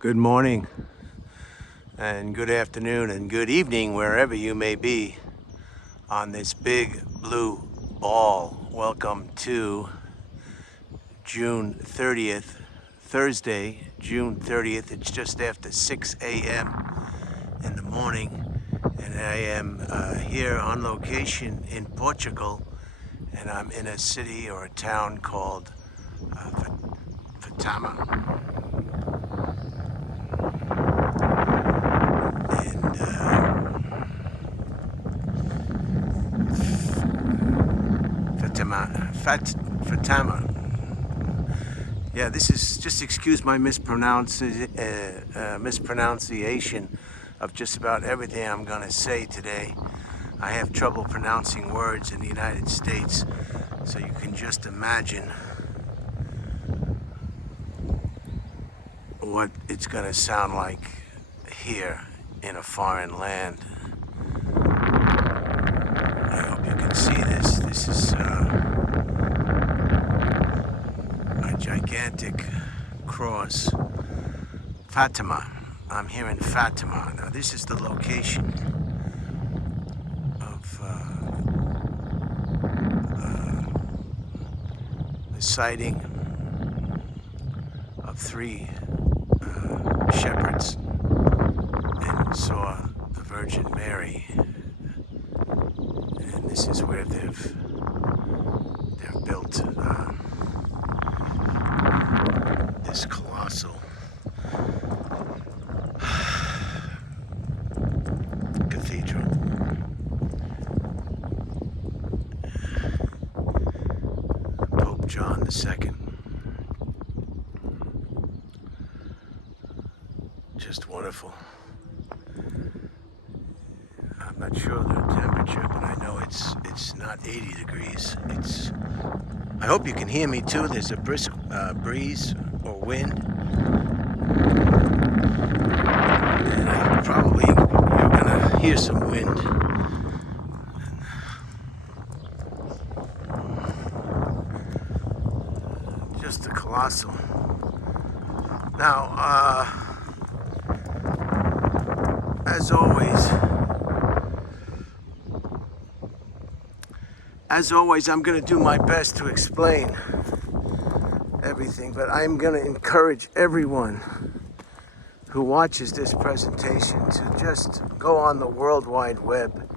Good morning and good afternoon and good evening wherever you may be on this big blue ball. Welcome to June 30th, Thursday, June 30th. It's just after 6 a.m. in the morning, and I am here on location in Portugal, and I'm in a city or a town called Fatima. Fatima. Yeah, this is, just excuse my mispronunciation of just about everything I'm going to say today. I have trouble pronouncing words in the United States, so you can just imagine what it's going to sound like here in a foreign land. I hope you can see this. This is a gigantic cross. Fatima. I'm here in Fatima. Now this is the location of the sighting of three shepherds and saw the Virgin Mary. And this is where they've built this colossal cathedral. Pope John II. Just wonderful. I'm not sure the temperature, but I know it's not 80 degrees. I hope you can hear me too. There's a brisk breeze or wind. And you're gonna hear some wind. Just a colossal. Now, as always, I'm going to do my best to explain everything, but I'm going to encourage everyone who watches this presentation to just go on the World Wide Web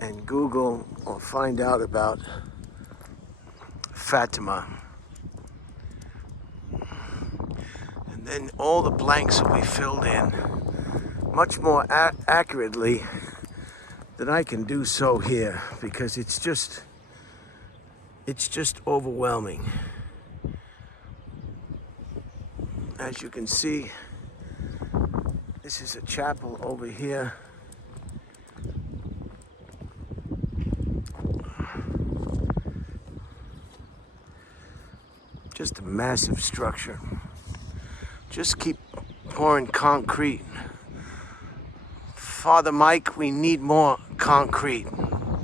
and Google or find out about Fatima. And then all the blanks will be filled in much more accurately than I can do so here, because it's just overwhelming. As you can see, this is a chapel over here. Just a massive structure. Just keep pouring concrete. Father Mike, we need more concrete.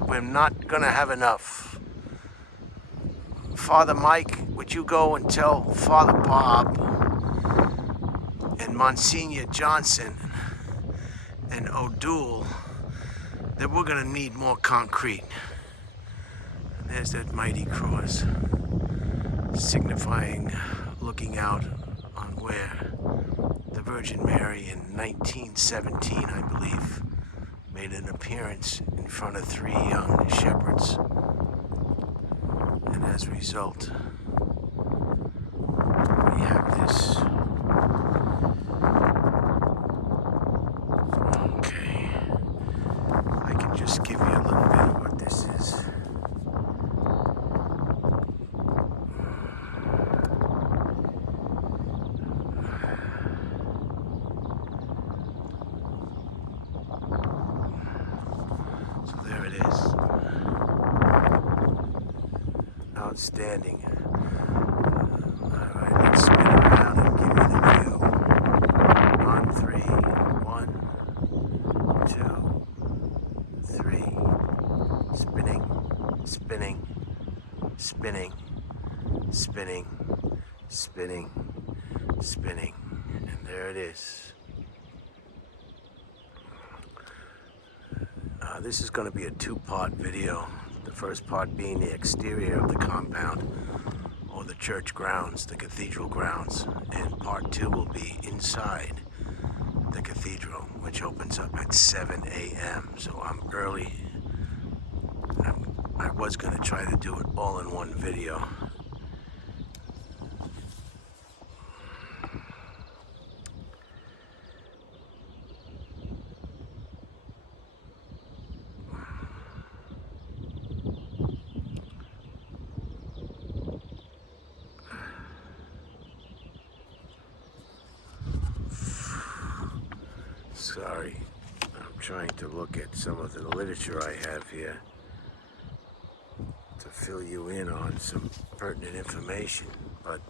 We're not gonna have enough. Father Mike, would you go and tell Father Bob and Monsignor Johnson and O'Doul that we're gonna need more concrete. And there's that mighty cross, signifying looking out on where the Virgin Mary in 1917, I believe, made an appearance in front of three young shepherds. And as a result, we have this. Okay, I can just give you a little bit of what this is. So there it is. Outstanding. Alright, let's spin around and give you the view. On three. 1, 2, 3. Spinning, spinning, spinning, spinning, spinning, spinning. And There it is. This is going to be a two-part video. The first part being the exterior of the compound, or the church grounds, the cathedral grounds. And part two will be inside the cathedral, which opens up at 7 a.m. So I'm early. I was going to try to do it all in one video. Sorry, I'm trying to look at some of the literature I have here to fill you in on some pertinent information, but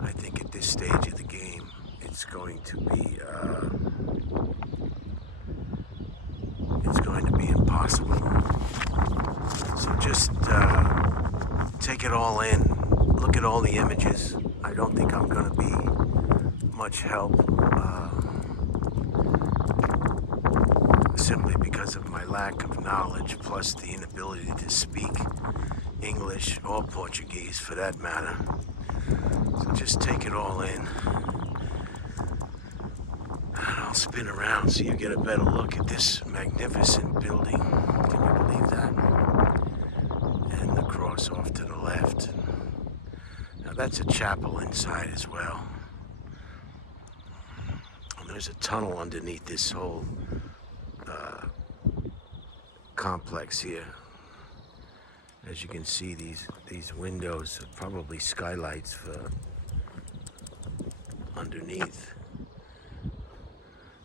I think at this stage of the game it's going to be impossible. So just take it all in, look at all the images. I don't think I'm going to be much help. Simply because of my lack of knowledge, plus the inability to speak English or Portuguese for that matter. So just take it all in. And I'll spin around so you get a better look at this magnificent building. Can you believe that? And the cross off to the left. Now that's a chapel inside as well. And there's a tunnel underneath this whole complex here. As you can see, these windows are probably skylights for underneath.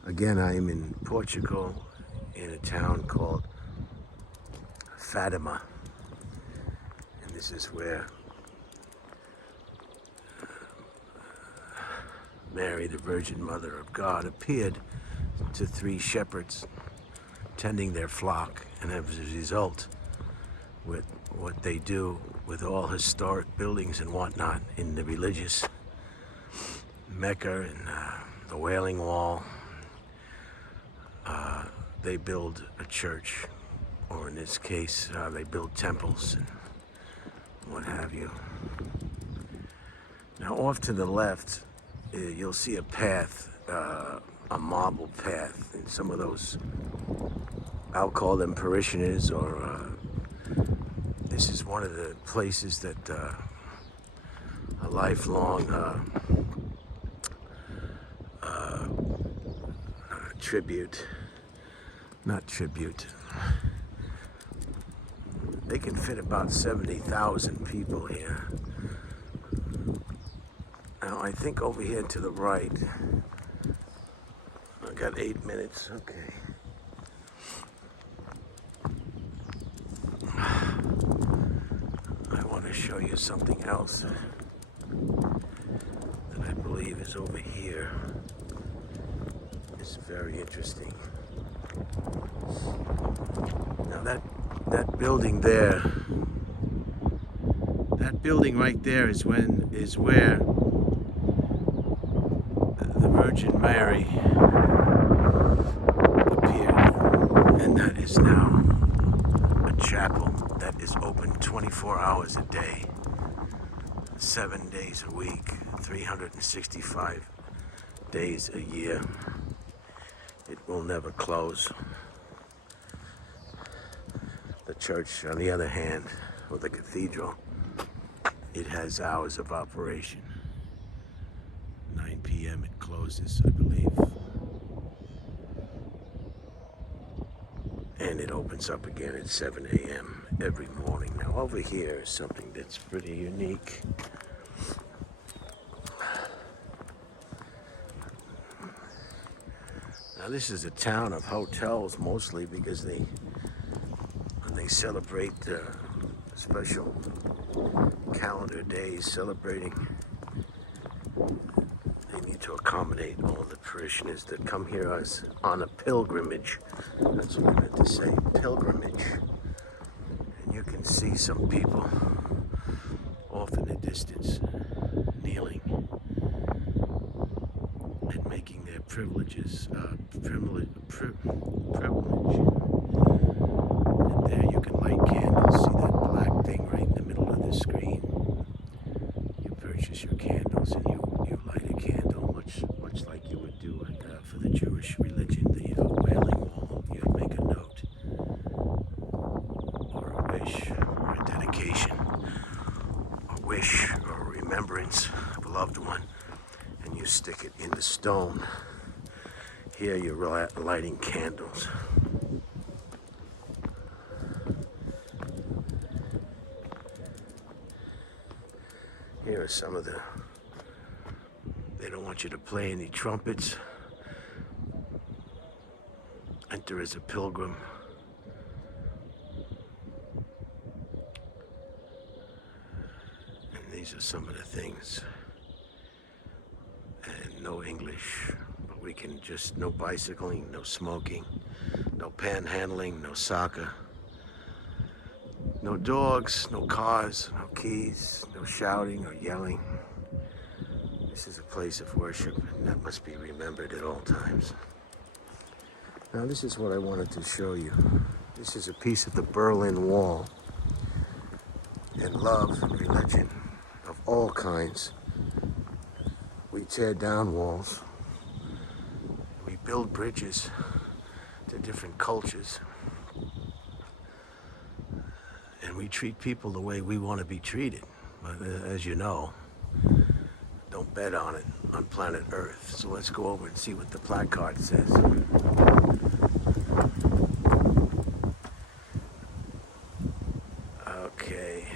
Again, I am in Portugal, in a town called Fatima, and this is where Mary, the Virgin Mother of God, appeared to 3 shepherds tending their flock, and as a result, with what they do with all historic buildings and whatnot in the religious Mecca and the Wailing Wall, they build a church, or in this case, they build temples and what have you. Now, off to the left, you'll see a path, a marble path, and some of those, I'll call them parishioners, or this is one of the places that a lifelong tribute. They can fit about 70,000 people here. Now I think over here to the right, I got 8 minutes, okay. I want to show you something else that I believe is over here. It's very interesting. Now that building there, that building right there is where the Virgin Mary appeared, and that is now a chapel that is open 24 hours a day, 7 days a week, 365 days a year. It will never close. The church, on the other hand, or the cathedral, it has hours of operation. 9 p.m. it closes, I believe. And it opens up again at 7 a.m. every morning. Now over here is something that's pretty unique. Now this is a town of hotels mostly, because when they celebrate special calendar days celebrating, they need to accommodate all the parishioners that come here as on a pilgrimage. That's what I meant to say, pilgrimage. And you can see some people off in the distance kneeling. privilege. And there you can light candles. See that black thing right in the middle of the screen? You purchase your candles and you light a candle, much like you would do for the Jewish religion, the Wailing Wall. You'd make a note or a wish or a dedication, a wish or a remembrance of a loved one, and you stick it in the stone. Here you're lighting candles. Here are some of they don't want you to play any trumpets. Enter as a pilgrim. And these are some of the things. And no English, but we can just, no bicycling, no smoking, no panhandling, no soccer. No dogs, no cars, no keys, no shouting or yelling. This is a place of worship, and that must be remembered at all times. Now, this is what I wanted to show you. This is a piece of the Berlin Wall. And love and religion of all kinds. We tear down walls. We build bridges to different cultures. And we treat people the way we want to be treated. But as you know, don't bet on it on planet Earth. So let's go over and see what the placard says. Okay.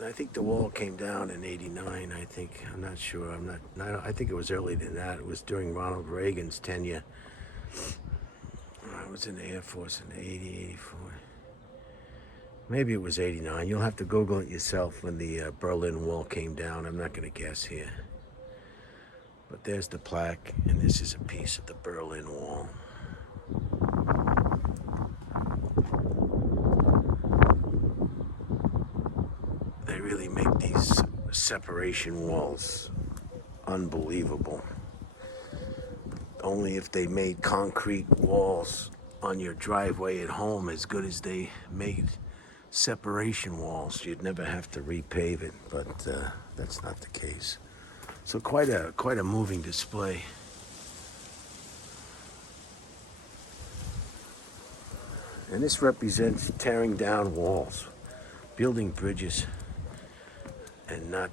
I think the wall came down in '89, I think. I'm not sure. I think it was earlier than that. It was during Ronald Reagan's tenure. I was in the Air Force in 80, 84. Maybe it was 89. You'll have to Google it yourself when the Berlin Wall came down. I'm not going to guess here. But there's the plaque, and this is a piece of the Berlin Wall. They really make these separation walls unbelievable. Only if they made concrete walls on your driveway at home as good as they made separation walls, you'd never have to repave it, but that's not the case. So quite a moving display. And this represents tearing down walls, building bridges, and not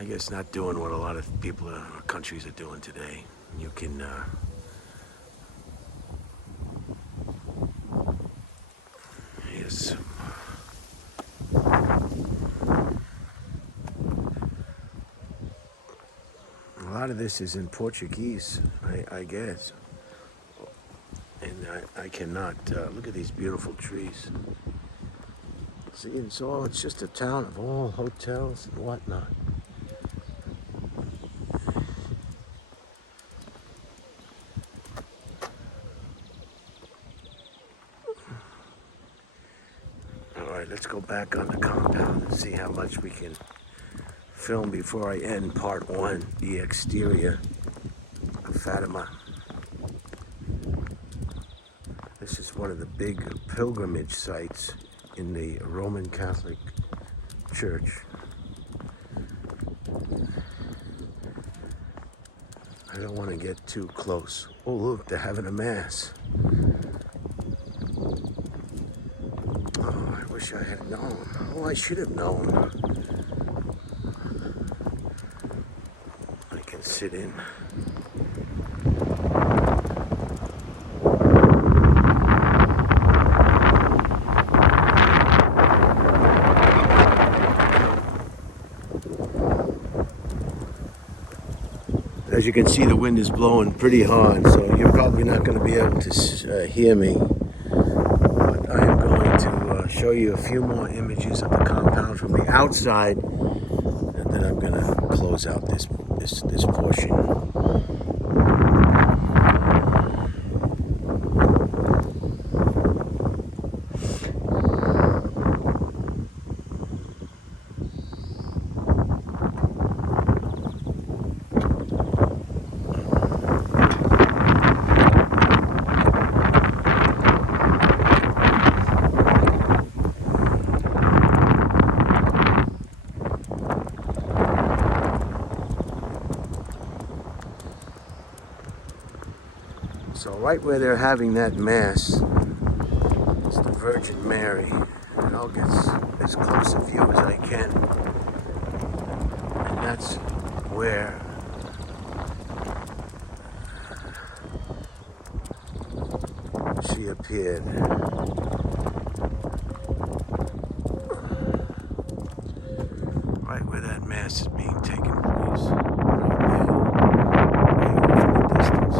I guess not doing what a lot of people or countries are doing today. You can yes. A lot of this is in Portuguese, I guess. And I cannot look at these beautiful trees. See, it's just a town of all hotels and whatnot. Alright, let's go back on the compound and see how much we can film before I end part one, the exterior of Fatima. This is one of the big pilgrimage sites in the Roman Catholic Church. I don't want to get too close. Oh, look, they're having a mass. Oh, I wish I had known. Oh, I should have known. I can sit in. As you can see, the wind is blowing pretty hard, so you're probably not going to be able to hear me. But I am going to show you a few more images of the compound from the outside, and then I'm going to close out this portion. So right where they're having that mass is the Virgin Mary. And I'll get as close a view as I can. And that's where she appeared. Right where that mass is being taken place. Right now. Way off in the distance.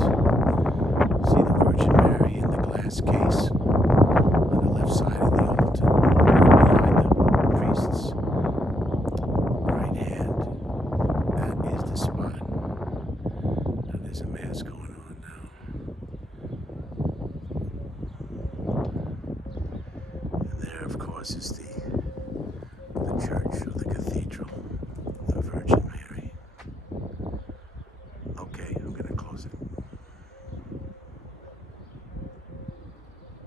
See the Virgin Mary in the glass case on the left side of the altar, right behind the priest's right hand. That is the spot. Now there's a mass going on now. And there, of course, is the